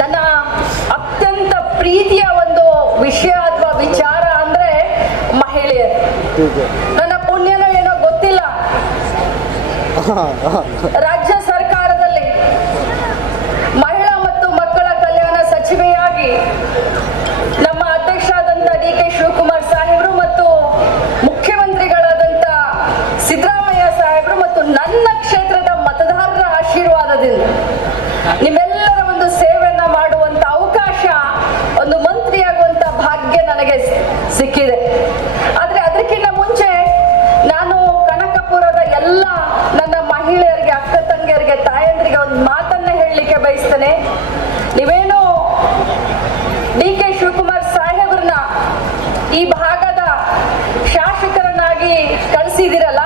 ನನ್ನ ಅತ್ಯಂತ ಪ್ರೀತಿಯ ಒಂದು ವಿಷಯ ಅಥವಾ ವಿಚಾರ ಅಂದ್ರೆ ಮಹಿಳೆಯರು. ನನ್ನ ಪುಣ್ಯನೋ ಏನೋ ಗೊತ್ತಿಲ್ಲ. ರಾಜ್ಯ ಸಿಕ್ಕಿದೆ. ಆದ್ರೆ ಅದಕ್ಕಿಂತ ಮುಂಚೆ ನಾನು ಕನಕಪುರದ ಎಲ್ಲ ನನ್ನ ಮಹಿಳೆಯರಿಗೆ, ಅಕ್ಕ ತಂಗಿಯರಿಗೆ, ತಾಯಂದ್ರಿಗೆ ಒಂದು ಮಾತನ್ನ ಹೇಳಲಿಕ್ಕೆ ಬಯಸ್ತೇನೆ. ನೀವೇನು ಡಿ ಕೆ ಶಿವಕುಮಾರ್ ಸಾಹೇಬ್ರನ್ನ ಈ ಭಾಗದ ಶಾಸಕರನ್ನಾಗಿ ಕಳಿಸಿದಿರಲ್ಲ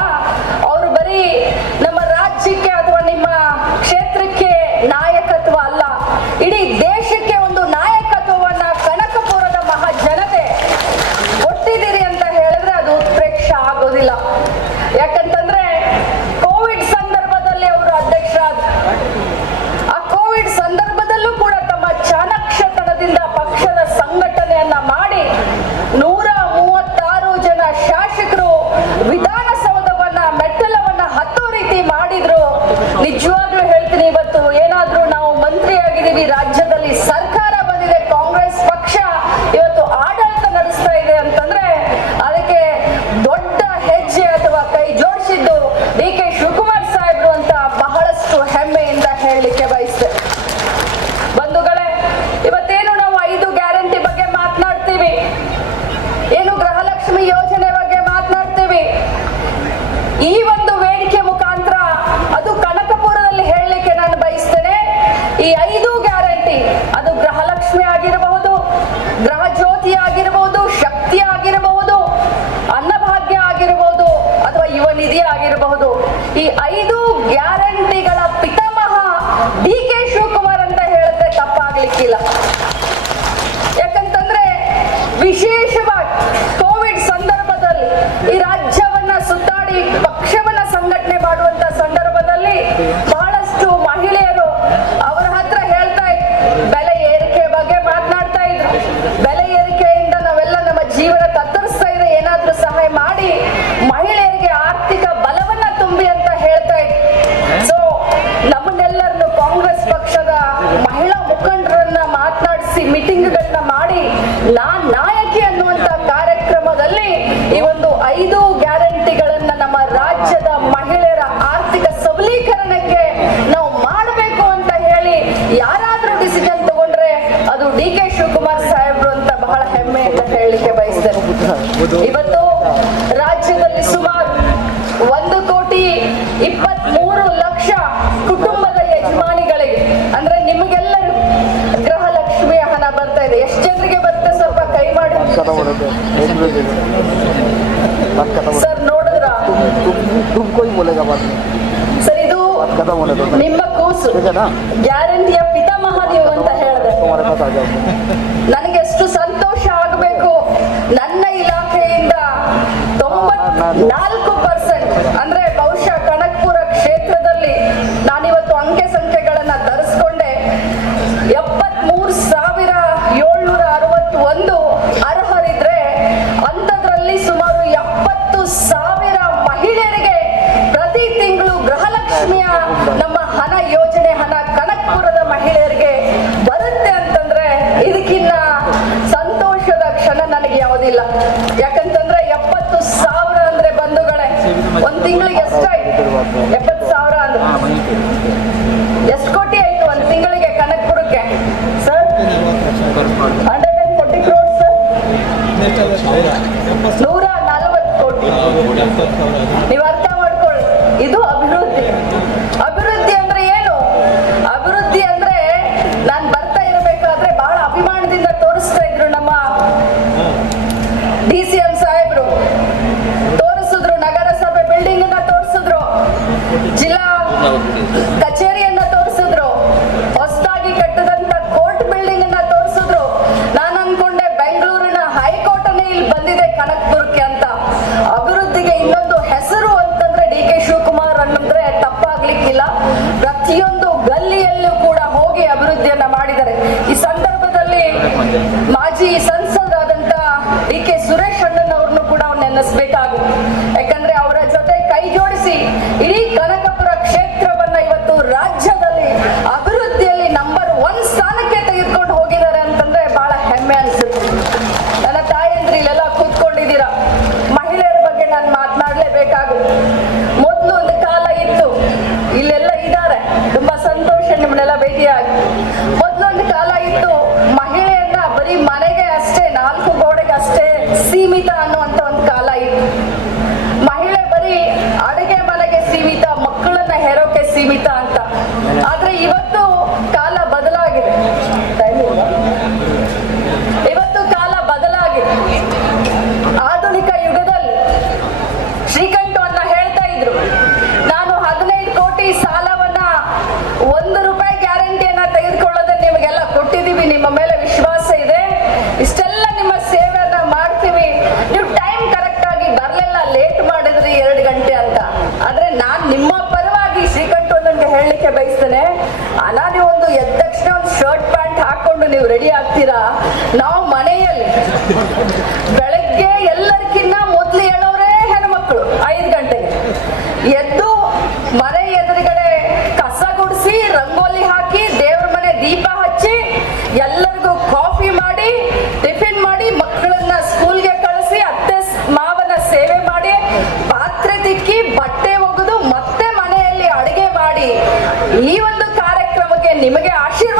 ನಿಧಿ ಆಗಿರಬಹುದು. ಈ ಐದು ಇವತ್ತು ರಾಜ್ಯದಲ್ಲಿ ಸುಮಾರು ಒಂದು ಕೋಟಿ ಇಪ್ಪತ್ತ್ ಮೂರು ಲಕ್ಷ ಕುಟುಂಬದ ಯಜಮಾನಿಗಳಿಗೆ ಅಂದ್ರೆ ನಿಮಗೆಲ್ಲರೂ ಗೃಹಲಕ್ಷ್ಮಿಯ ಹಣ ಬರ್ತಾ ಇದೆ. ಎಷ್ಟು ಜನರಿಗೆ ಬರುತ್ತೆ ಸ್ವಲ್ಪ ಕೈ ಮಾಡಿ. ಸರ್ ನೋಡಿದ್ರ? ಸರ್ ಇದು ನಿಮ್ಮ ಕೂಸು. ಗ್ಯಾರಂಟಿಯ ಪಿತಾಮಹ ನೀವು ಅಂತ. ಹೇಳಿದ್ರೆ ನನ್ನ ಇಲಾಖೆಯಿಂದ ತೊಂಬತ್ ನಾಲ್ಕು ಪರ್ಸೆಂಟ್ ಅಂದ್ರೆ எப்ப ಮಾಜಿ ಸಂಸದರಾದಂತ ಡಿ ಕೆ ಸುರೇಶ್ ಅಣ್ಣನವ್ರನ್ನು ಕೂಡ ನೆನೆಸ್ಬೇಕಾಗುತ್ತೆ ಯಾಕಂದ್ರೆ ಅವರ ಜೊತೆ ಕೈ ಜೋಡಿಸಿ ಇಡೀ ಕನಕಪುರ ಕ್ಷೇತ್ರವನ್ನ ಇವತ್ತು ರಾಜ್ಯದಲ್ಲಿ ಅಭಿವೃದ್ಧಿಯಲ್ಲಿ ನಂಬರ್ ಒನ್ ಸ್ಥಾನಕ್ಕೆ ತೆಗೆದುಕೊಂಡು ಹೋಗಿದ್ದಾರೆ ಅಂತಂದ್ರೆ ಬಹಳ ಹೆಮ್ಮೆ ಅನ್ಸುತ್ತೆ. ನಾವು ಮನೆಯಲ್ಲಿ ಬೆಳಗ್ಗೆ ಎಲ್ಲರಿಗಿನ್ನ ಮೊದ್ಲು ಹೇಳೋರೇ ಹೆಣ್ಮಕ್ಳು, ಐದು ಗಂಟೆಗೆ. ಎದ್ದು ಮನೆ ಎದುರುಗಡೆ ಕಸ ಗುಡಿಸಿ, ರಂಗೋಲಿ ಹಾಕಿ, ದೇವ್ರ ಮನೆ ದೀಪ ಹಚ್ಚಿ, ಎಲ್ಲರಿಗೂ ಕಾಫಿ ಮಾಡಿ, ಟಿಫಿನ್ ಮಾಡಿ, ಮಕ್ಕಳನ್ನ ಸ್ಕೂಲ್ಗೆ ಕಳಿಸಿ, ಅತ್ತೆ ಮಾವನ ಸೇವೆ ಮಾಡಿ, ಪಾತ್ರೆ ತಿಕ್ಕಿ, ಬಟ್ಟೆ ಒಗೆದು ಮತ್ತೆ ಮನೆಯಲ್ಲಿ ಅಡಿಗೆ ಮಾಡಿ, ಈ ಒಂದು ಕಾರ್ಯಕ್ರಮಕ್ಕೆ ನಿಮಗೆ ಆಶೀರ್ವಾದ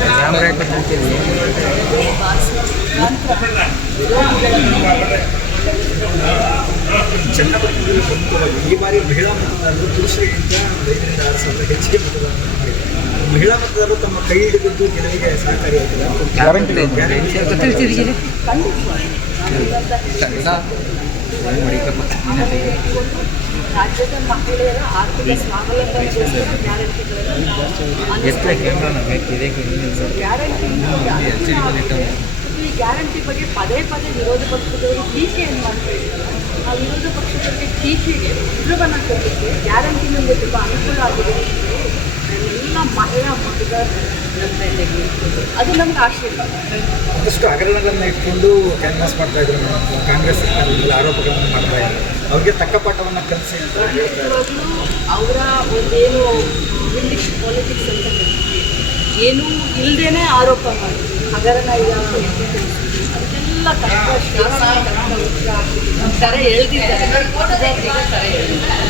ಕ್ಯಾಮ್ರಾ ಇಟ್ಟಿರ್ತೀವಿ ಚನ್ನಪಟ್ಟಣದಲ್ಲಿ ಪ್ರಮುಖವಾಗಿ ಈ ಬಾರಿ ಮಹಿಳಾ ಮತದಾರರು ಪುರುಷರಿಗಿಂತ ಒಂದು ಐದರಿಂದ ಆರು ಸಾವಿರ ಹೆಚ್ಚಿಗೆ ಮತದಾನ ಮಾಡಿದ್ದಾರೆ ಮಹಿಳಾ ಮತದಾರರು ತಮ್ಮ ಕೈ ಹಿಡಿದಿದ್ದು ಜನರಿಗೆ ಸಹಕಾರಿಯಾಗಿದೆ ರಾಜ್ಯದ ಮಹಿಳೆಯರ ಆರ್ಥಿಕ ಸ್ವಾವಲಂಬನೆ ಈ ಗ್ಯಾರಂಟಿ ಬಗ್ಗೆ ಪದೇ ಪದೇ ವಿರೋಧ ಪಕ್ಷದವರು ಟೀಕೆಯನ್ನು ಮಾಡ್ತಾ ಇದ್ದಾರೆ ಆ ವಿರೋಧ ಪಕ್ಷದವರಿಗೆ ಟೀಕೆಗೆ ಉತ್ತರವನ್ನು ಕೊಡಲಿಕ್ಕೆ ಗ್ಯಾರಂಟಿ ನಿಮಗೆ ತುಂಬ ಅನುಕೂಲ ಆಗಿದೆ. ಮಹಿಳಾ ನಮ್ಮ ಅದು ನಮ್ಗೆ ಆಶೀರ್ವಾದ. ಒಂದಷ್ಟು ಹಗರಣಗಳನ್ನ ಇಟ್ಕೊಂಡು ಕ್ಯಾನ್ವಾಸ್ ಮಾಡ್ತಾ ಇದ್ರು ಕಾಂಗ್ರೆಸ್ ಆರೋಪಗಳನ್ನು ಮಾಡ್ತಾ ಇದ್ದಾರೆ ಅವ್ರಿಗೆ ತಕ್ಕ ಪಾಠವನ್ನು ಕಲಿಸಿ ಅಂತ ಅವರ ಒಂದೇನು ಇಂಗ್ಲಿಷ್ ಪಾಲಿಟಿಕ್ಸ್ ಅಂತ ಏನೂ ಇಲ್ಲದೇನೆ ಆರೋಪ ಮಾಡಿ. ಹಗರಣ ಇಲ್ಲ ಅದಕ್ಕೆಲ್ಲ ತಕ್ಕ ಉತ್ತರ ಕರೆ ಎಳೆದಿದ್ದಾರೆ ಕರೆ ಎಳೆದಿದ್ದಾರೆ